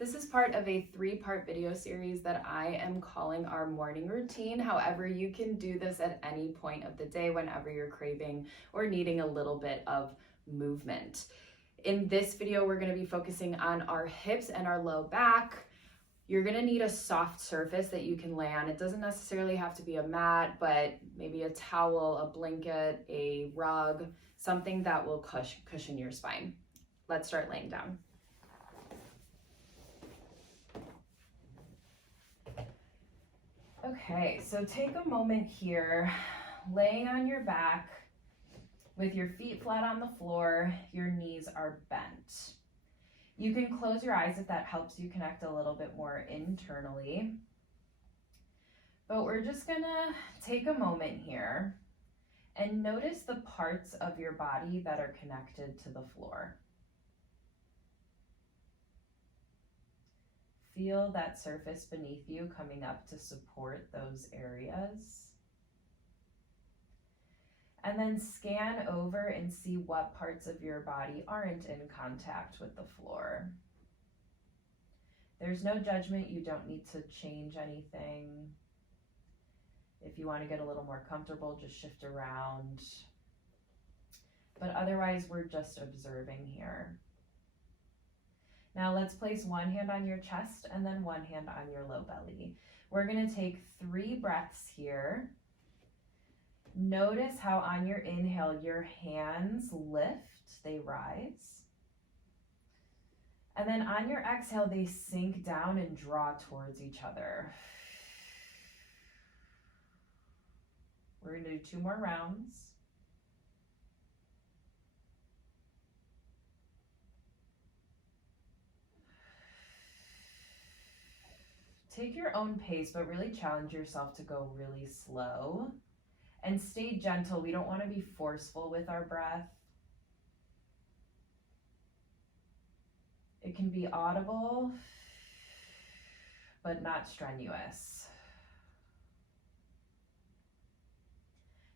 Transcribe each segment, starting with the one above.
This is part of a 3-part video series that I am calling our morning routine. However, you can do this at any point of the day whenever you're craving or needing a little bit of movement. In this video, we're going to be focusing on our hips and our low back. You're going to need a soft surface that you can lay on. It doesn't necessarily have to be a mat, but maybe a towel, a blanket, a rug, something that will cushion your spine. Let's start laying down. Okay, so take a moment here, laying on your back with your feet flat on the floor, your knees are bent. You can close your eyes if that helps you connect a little bit more internally. But we're just gonna take a moment here and notice the parts of your body that are connected to the floor. Feel that surface beneath you coming up to support those areas. And then scan over and see what parts of your body aren't in contact with the floor. There's no judgment. You don't need to change anything. If you want to get a little more comfortable, just shift around. But otherwise, we're just observing here. Now let's place one hand on your chest and then one hand on your low belly. We're going to take 3 breaths here. Notice how on your inhale, your hands lift, they rise. And then on your exhale, they sink down and draw towards each other. We're going to do 2 more rounds. Take your own pace, but really challenge yourself to go really slow and stay gentle. We don't want to be forceful with our breath. It can be audible, but not strenuous.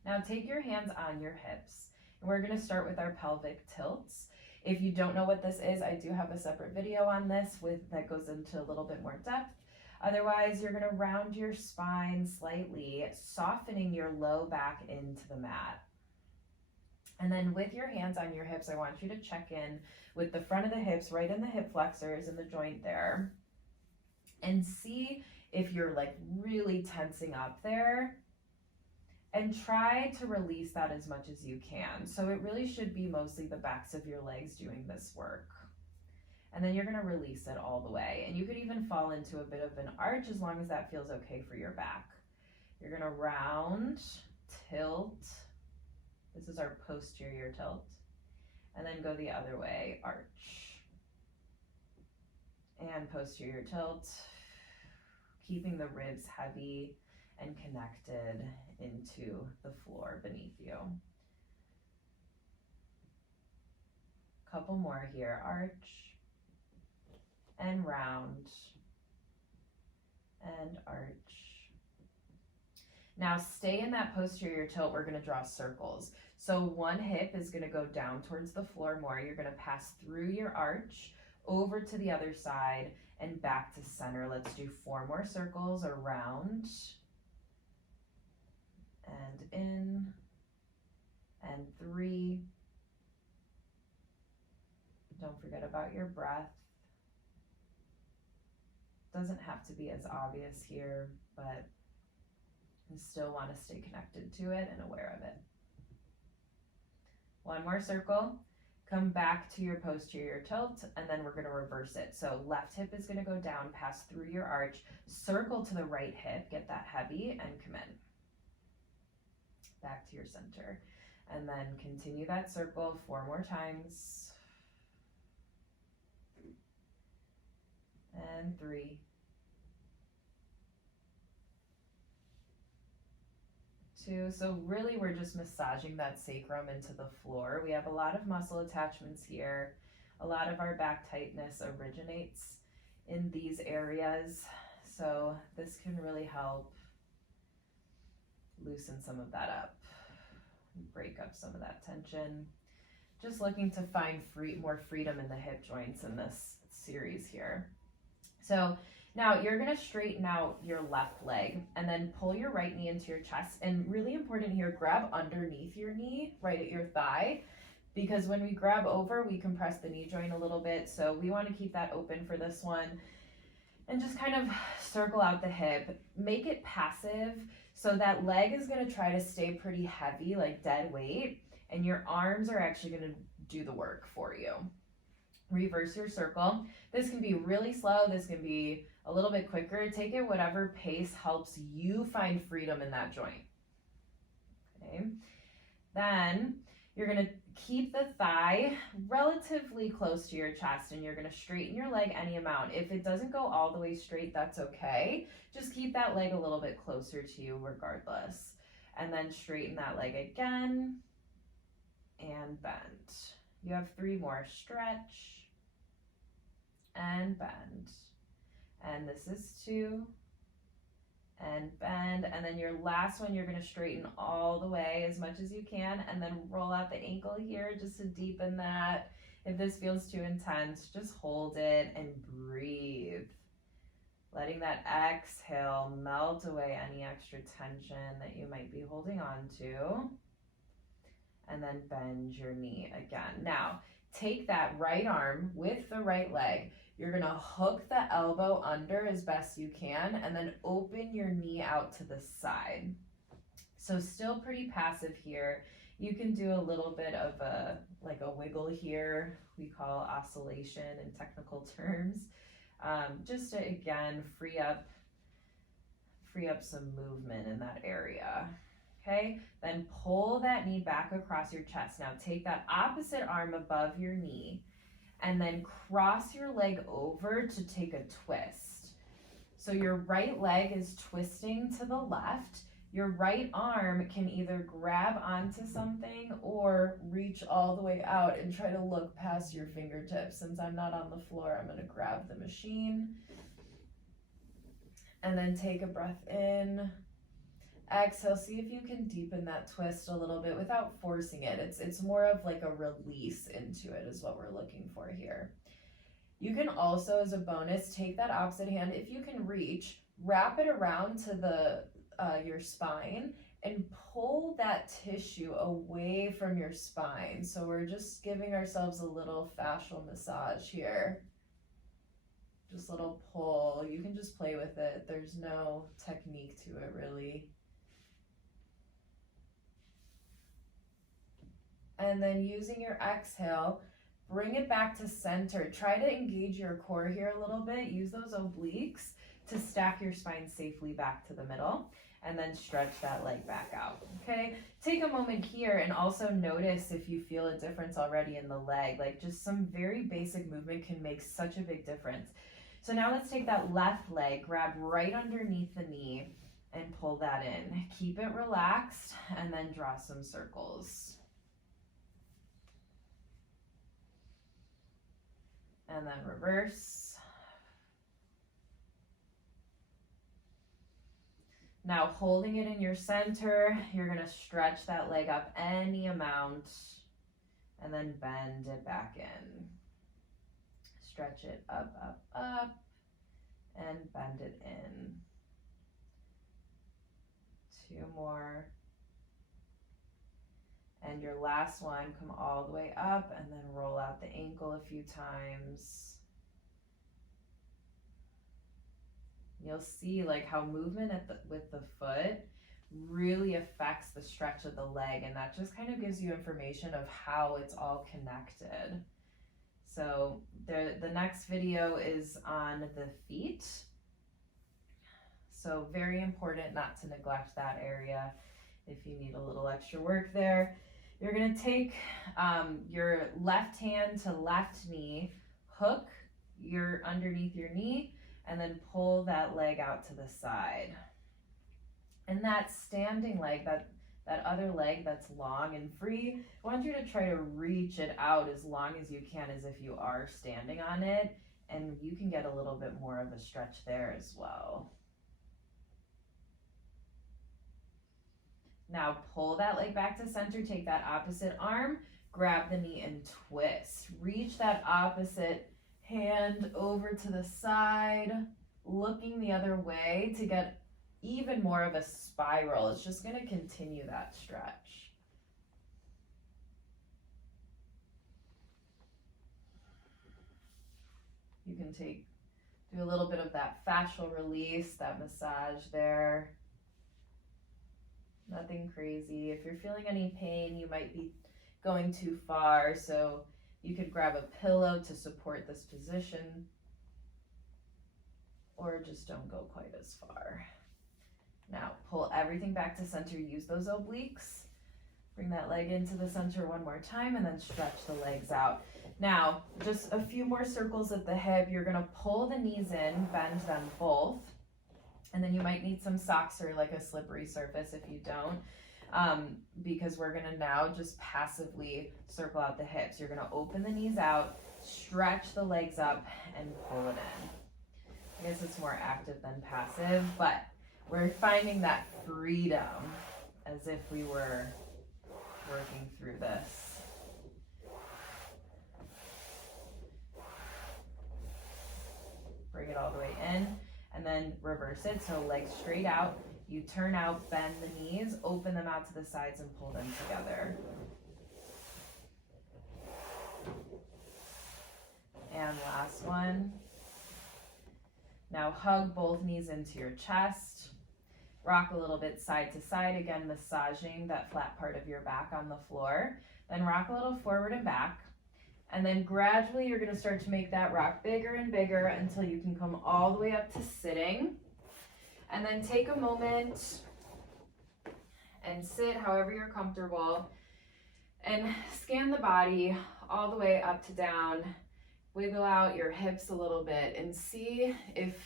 Now take your hands on your hips, and we're going to start with our pelvic tilts. If you don't know what this is, I do have a separate video on this that goes into a little bit more depth. Otherwise, you're going to round your spine slightly, softening your low back into the mat. And then with your hands on your hips, I want you to check in with the front of the hips, right in the hip flexors in the joint there, and see if you're like really tensing up there, and try to release that as much as you can. So it really should be mostly the backs of your legs doing this work. And then you're going to release it all the way. And you could even fall into a bit of an arch as long as that feels okay for your back. You're going to round, tilt. This is our posterior tilt. And then go the other way, arch. And posterior tilt, keeping the ribs heavy and connected into the floor beneath you. Couple more here, arch. And round, and arch. Now stay in that posterior tilt. We're going to draw circles. So one hip is going to go down towards the floor more. You're going to pass through your arch, over to the other side, and back to center. Let's do 4 more circles around, and in, and 3. Don't forget about your breath. Doesn't have to be as obvious here, but you still want to stay connected to it and aware of it. 1 more circle, come back to your posterior tilt, and then we're going to reverse it. So left hip is going to go down, pass through your arch, circle to the right hip, get that heavy, and come in. Back to your center. And then continue that circle 4 more times. And 3. 2. So really we're just massaging that sacrum into the floor. We have a lot of muscle attachments here. A lot of our back tightness originates in these areas. So this can really help loosen some of that up, break up some of that tension. Just looking to find more freedom in the hip joints in this series here. So now you're gonna straighten out your left leg and then pull your right knee into your chest. And really important here, grab underneath your knee, right at your thigh, because when we grab over, we compress the knee joint a little bit. So we wanna keep that open for this one. And just kind of circle out the hip, make it passive. So that leg is gonna try to stay pretty heavy, like dead weight, and your arms are actually gonna do the work for you. Reverse your circle. This can be really slow, this can be a little bit quicker. Take it whatever pace helps you find freedom in that joint. Okay. Then you're gonna keep the thigh relatively close to your chest and you're gonna straighten your leg any amount. If it doesn't go all the way straight, that's okay. Just keep that leg a little bit closer to you regardless. And then straighten that leg again and bend. You have 3 more. Stretch and bend. And this is 2 and bend. And then your last one, you're going to straighten all the way as much as you can and then roll out the ankle here just to deepen that. If this feels too intense, just hold it and breathe. Letting that exhale melt away any extra tension that you might be holding on to. And then bend your knee again. Now, take that right arm with the right leg. You're gonna hook the elbow under as best you can and then open your knee out to the side. So still pretty passive here. You can do a little bit of a wiggle here. We call oscillation in technical terms. Just to, again, free up some movement in that area. Okay, then pull that knee back across your chest. Now take that opposite arm above your knee and then cross your leg over to take a twist. So your right leg is twisting to the left. Your right arm can either grab onto something or reach all the way out and try to look past your fingertips. Since I'm not on the floor, I'm gonna grab the machine. And then take a breath in. Exhale, see if you can deepen that twist a little bit without forcing it. It's more of like a release into it is what we're looking for here. You can also, as a bonus, take that opposite hand, if you can reach, wrap it around to the your spine and pull that tissue away from your spine. So we're just giving ourselves a little fascial massage here. Just a little pull. You can just play with it. There's no technique to it really. And then using your exhale, bring it back to center. Try to engage your core here a little bit. Use those obliques to stack your spine safely back to the middle and then stretch that leg back out, okay? Take a moment here and also notice if you feel a difference already in the leg. Like just some very basic movement can make such a big difference. So now let's take that left leg, grab right underneath the knee and pull that in. Keep it relaxed and then draw some circles. And then reverse. Now holding it in your center, you're gonna stretch that leg up any amount and then bend it back in. Stretch it up, up, up, and bend it in. 2 more. And your last one, come all the way up and then roll out the ankle a few times. You'll see like how movement with the foot really affects the stretch of the leg, and that just kind of gives you information of how it's all connected. So the next video is on the feet. So very important not to neglect that area if you need a little extra work there. You're gonna take your left hand to left knee, hook your underneath your knee, and then pull that leg out to the side. And that standing leg, that other leg that's long and free, I want you to try to reach it out as long as you can as if you are standing on it, and you can get a little bit more of a stretch there as well. Now pull that leg back to center, take that opposite arm, grab the knee and twist. Reach that opposite Hand over to the side, looking the other way to get even more of a spiral. It's just going to continue that stretch. You can do a little bit of that fascial release, that massage there. Nothing crazy. If you're feeling any pain, you might be going too far, so you could grab a pillow to support this position, or just don't go quite as far. Now pull everything back to center. Use those obliques. Bring that leg into the center one more time, and then stretch the legs out. Now, just a few more circles at the hip. You're gonna pull the knees in, bend them both, and then you might need some socks or like a slippery surface if you don't. Because we're gonna now just passively circle out the hips. You're gonna open the knees out, stretch the legs up, and pull it in. I guess it's more active than passive, but we're finding that freedom as if we were working through this. Bring it all the way in, and then reverse it, so legs straight out. You turn out, bend the knees, open them out to the sides, and pull them together. And last one. Now hug both knees into your chest. Rock a little bit side to side, again massaging that flat part of your back on the floor. Then rock a little forward and back. And then gradually you're gonna start to make that rock bigger and bigger until you can come all the way up to sitting. And then take a moment and sit however you're comfortable and scan the body all the way up to down. Wiggle out your hips a little bit and see if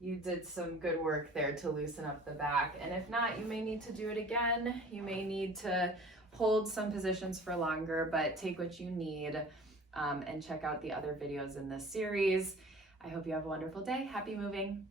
you did some good work there to loosen up the back. And if not, you may need to do it again. You may need to hold some positions for longer, but take what you need and check out the other videos in this series. I hope you have a wonderful day. Happy moving.